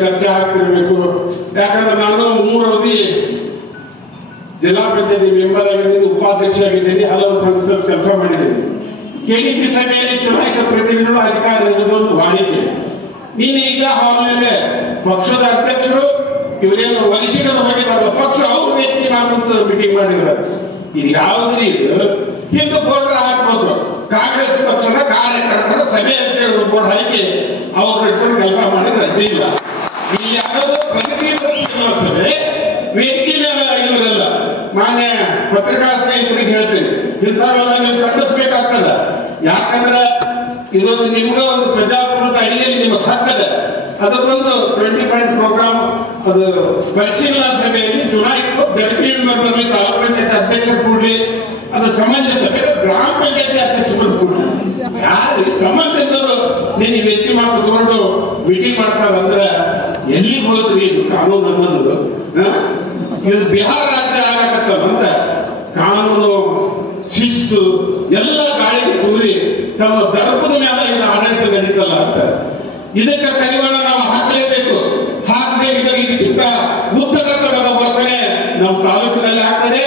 ಚರ್ಚೆ ಆಗ್ತಿರ್ಬೇಕು. ಯಾಕಂದ್ರೆ ನಾನು 3 ಅವಧಿ ಜಿಲ್ಲಾ ಪಂಚಾಯತಿ ಮೆಂಬರ್ ಆಗಿದ್ದೀನಿ, ಉಪಾಧ್ಯಕ್ಷ ಆಗಿದ್ದೀನಿ, ಹಲವು ಸಂಸ್ಥೆಗಳು ಕೆಲಸ ಮಾಡಿದ್ದೀನಿ. ಕೆಡಿಪಿ ಸಭೆಯಲ್ಲಿ ಚುನಾಯಿತ ಪ್ರತಿನಿಧಿಗಳು ಅಧಿಕಾರ ಇರುವುದೊಂದು ವಾಣಿಜ್ಯ. ನೀನು ಈಗ ಆಮೇಲೆ ಪಕ್ಷದ ಅಧ್ಯಕ್ಷರು ಇವರೇನು ವರಿಷ್ಠರು ಹೋಗಿದಾರಲ್ಲ, ಪಕ್ಷ ಅವ್ರು ವ್ಯಕ್ತಿ ಮಾಡ್ಕೊಂತ ಮೀಟಿಂಗ್ ಮಾಡಿದ್ರು. ಇದು ಯಾವ್ದ್ರಿ? ಇದು ಹಿಂದೂ ಬೋರ್ಡ್ ಹಾಕ್ಬೋದು. ಕಾಂಗ್ರೆಸ್ ಪಕ್ಷದ ಕಾರ್ಯಕರ್ತರ ಸಭೆ ಅಂತ ಹೇಳಿ ಬೋರ್ಡ್ ಹಾಕಿ ಅವ್ರ ಕೆಲಸ ಮಾಡಿದ್ರೆ ಅಷ್ಟೇ ಇಲ್ಲ. ಇಲ್ಲಿ ಯಾವುದು ಪ್ರಗತಿ ಸಭೆ ವೇದಿಕೆ ಇವರೆಲ್ಲ ಮಾನ್ಯ ಪತ್ರಿಕಾ ಸ್ನೇಹಿತರಿಗೆ ಹೇಳ್ತೇನೆ, ಇಂಥವೆಲ್ಲ ನೀವು ಖಂಡಿಸ್ಬೇಕಾಗ್ತದ. ಯಾಕಂದ್ರೆ ಇದೊಂದು ನಿಮ್ಗೆ ಒಂದು ಪ್ರಜಾಪ್ರಭುತ್ವ ಅಡಿಯಲ್ಲಿ ನಿಮ್ಮ ಹಕ್ಕದ. ಅದಕ್ಕೊಂದು 20 ಪಾಯಿಂಟ್ ಪ್ರೋಗ್ರಾಮ್, ಅದು ಪರಿಶೀಲನಾ ಸಭೆಯಲ್ಲಿ ಚುನಾಯಿತ ಜಡ್ಪಿ ಮೆಂಬರ್, ತಾಲೂಕು ಪಂಚಾಯತ್ ಅಧ್ಯಕ್ಷರು ಕೂಡಲಿ, ಅದು ಸಮಂಜಸ. ಗ್ರಾಮ ಪಂಚಾಯತಿ ಅಧ್ಯಕ್ಷರು ಕೂಡಲಿ ಯಾರು ಸಂಬಂಧಿಸಿದರು ನೀನು ವ್ಯಕ್ತಿ ಮಾಡಿಕೊಂಡು ಮೀಟಿಂಗ್ ಮಾಡ್ತಾರಂದ್ರೆ ಎಲ್ಲಿ ಹೋದ್ರಿ? ಇದು ಕಾನೂನು ಅನ್ನೋದು ಇದು ಬಿಹಾರ ರಾಜ್ಯ ಆಗಕತ್ತವಂತ ಕಾನೂನು ಶಿಸ್ತು ಎಲ್ಲ ಗಾಳಿಗೆ ತೂರಿ ತಮ್ಮ ದರ್ಪದ ಮೇಲೆ ಇದು ಆಡಳಿತ ನಡೀತಲ್ಲ ಅಂತ. ಇದಕ್ಕೆ ಕಡಿವಾಣ ನಾವು ಹಾಕಲೇಬೇಕು. ಹಾಕದೆ ಇದಕ್ಕಿಂತ ಉತ್ತರತನದ ವರ್ತನೆ ನಮ್ಮ ತಾಲೂಕಿನಲ್ಲಿ ಆಗ್ತದೆ.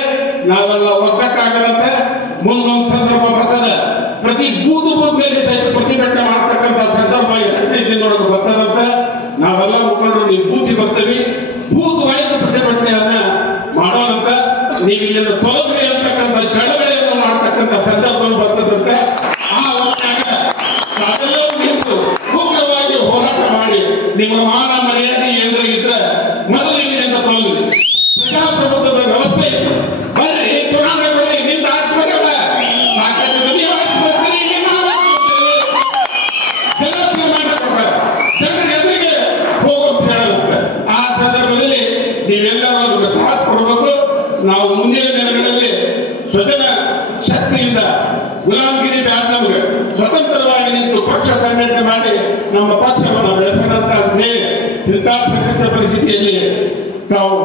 ನಾವೆಲ್ಲ ಒಗ್ಗಟ್ಟಾಗದಂತೆ ಮುಂದೊಂದು ಸಂದರ್ಭ ಬರ್ತದೆ. ಪ್ರತಿ ಬೂದು ಬೂದ್ನಲ್ಲಿ ಪ್ರತಿಭಟನೆ ಮಾಡ್ತಕ್ಕಂಥ ಸಂದರ್ಭ 8 ದಿನದೊಳಗೆ ಬರ್ತದಂತೆ. ನಾವೆಲ್ಲ ಮುಖಂಡರು ನೀವು ಬೂತಿ ಬರ್ತೀವಿ, ಭೂತವಾದ ಪ್ರತಿಭಟನೆಯನ್ನ ಮಾಡೋದಂತ. ನೀವು ಇಲ್ಲಿಂದ ತೊಲಗ್ರಿ ಅಂತಕ್ಕಂಥ ಚಳವಳಿಯನ್ನು ಮಾಡ್ತಕ್ಕಂಥ ಸಂದರ್ಭ ಬರ್ತದಂತೆ. ಆ ಹೊತ್ತಾಗ ತಾವೆಲ್ಲರೂ ನಿಂತು ಉಗ್ರವಾಗಿ ಹೋರಾಟ ಮಾಡಿ ನಿಮ್ಮ ಮಾನ ಮರ್ಯಾದೆ ಏನಾದ್ರು ಇದ್ರೆ ಮೊದಲು ಇಲ್ಲಿಂದ ತೊಲಗ್ರಿ. ಪ್ರಜಾಪ್ರಭುತ್ವದ ವ್ಯವಸ್ಥೆ ಇದೆ. ಬರ್ರಿ, ಚುನಾವಣೆ ಬರ್ರಿ, ನಿಂದ ಆಸ್ಪತ್ರೆ ಸಾಕಷ್ಟು ನೀವು ಆಸ್ಪತ್ರೆ ಮಾಡಿಕೊಡ್ತಾರೆ. ಜನರ ಎದುರಿಗೆ ಹೋಗೋದು ಹೇಳುತ್ತೆ. ಆ ಸಂದರ್ಭದಲ್ಲಿ ನೀವೆಲ್ಲರೂ ಸಾಥ್ ಕೊಡಬೇಕು. ನಾವು ಮುಂದಿನ ದಿನಗಳಲ್ಲಿ ಸ್ವಜನ ಶಕ್ತಿಯಿಂದ ಗುಲಾಮಗಿರಿ ಬ್ಯಾಡ, ನಮಗೆ ಸ್ವತಂತ್ರವಾಗಿ ನಿಂತು ಪಕ್ಷ ಸಂಘಟನೆ ಮಾಡಿ ನಮ್ಮ ಪಕ್ಷವನ್ನು ಬೆಳೆಸೋಣಂತ ಹೇಳಿ ಇಂಥ ಸಂಕಟ ಪರಿಸ್ಥಿತಿಯಲ್ಲಿ ನಾವು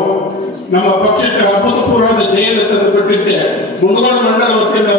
ನಮ್ಮ ಪಕ್ಷಕ್ಕೆ ಅಭೂತಪೂರ್ವವಾದ ಜಯ ತಂದುಕೊಟ್ಟಿದ್ದೆ. ಮುಂಡಗೋಡು ಮಂಡಳ ವತಿಯಿಂದ